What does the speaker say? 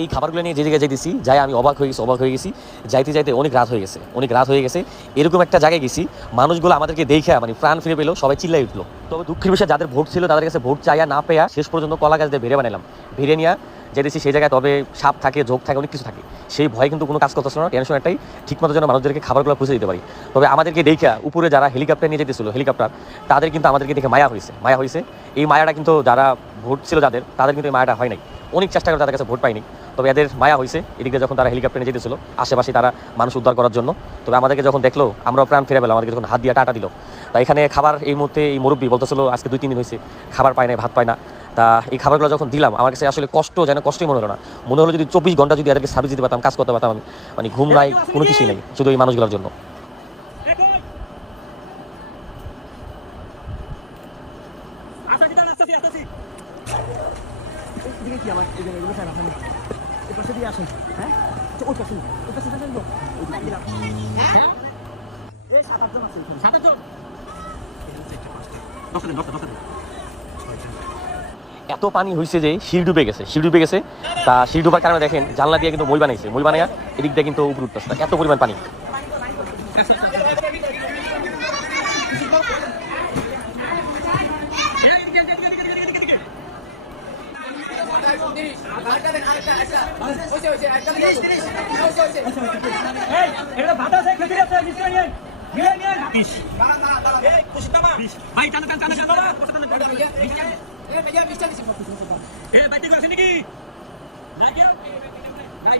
এই খাবারগুলো নিয়ে যে জায়গায় যাইতেছি যাই আমি অবাক হয়ে গেছি যাইতে যাইতে অনেক রাত হয়ে গেছে এরকম একটা জায়গায় গেছি মানুষগুলো আমাদেরকে দেখে মানে প্রাণ ফিরে পেলো, সবাই চিল্লাই উঠলো। তবে দুঃখের বিষয়ে যাদের ভোট ছিল তাদের কাছে ভোট চাইয়া না পেয়া শেষ পর্যন্ত কলা গাছ দিয়ে ভেড়ে বানালাম, ভেড়ে নিয়ে যেতেছি সেই জায়গায়। তবে সাপ থাকে, ঝোঁক থাকে, অনেক কিছু থাকে, সেই ভয় কিন্তু কোনো কাজ করতেছিল না। টেনশন একটাই, ঠিকমতো যেন মানুষদেরকে খাবারগুলো পৌঁছে দিতে পারি। তবে আমাদেরকে দেখা উপরে যারা হেলিকপ্টার নিয়ে যেতেছিল, হেলিকপ্টার, তাদের কিন্তু আমাদেরকে দেখে মায়া হয়েছে। এই মায়াটা কিন্তু যারা ভোট ছিল যাদের, তাদের কিন্তু এই মায়াটা হয় নাই। অনেক চেষ্টা করে তাদের কাছে ভোট পাইনি, তবে এদের মায়া হয়েছে। এদিকে যখন তারা হেলিকপ্টার নিয়ে যেতেছিল আশেপাশে তারা মানুষ উদ্ধার করার জন্য, তবে আমাদেরকে যখন দেখলো আমরাও প্রাণ ফিরে পেলাম, আমাদেরকে যখন হাত দিয়ে টাটা দিল। তা এখানে খাবার এই মুহূর্তে এই মুরব্বী বলতেছিল আজকে 2-3 দিন হয়েছে খাবার পায় না, ভাত পায় না। তা এই খাবারগুলো যখন দিলাম আমার কাছে আসলে কষ্টই মনে হলো না। মনে হলো যদি 24 ঘন্টা যদি এদেরকে সার্ভিস দিতে পারতাম, কাজ করতে পারতাম, আমি মানে ঘুম নাই, কোনো কিছুই নাই, শুধু এই মানুষগুলোর জন্য। এত পানি হয়েছে যে শিল ডুবে গেছে। তা শিল ডুবার কারণে দেখেন জানলা দিয়ে কিন্তু মই বানাইয়া এদিক দিয়ে কিন্তু উপরে উঠতেছে, এত পরিমাণ পানি। ভাই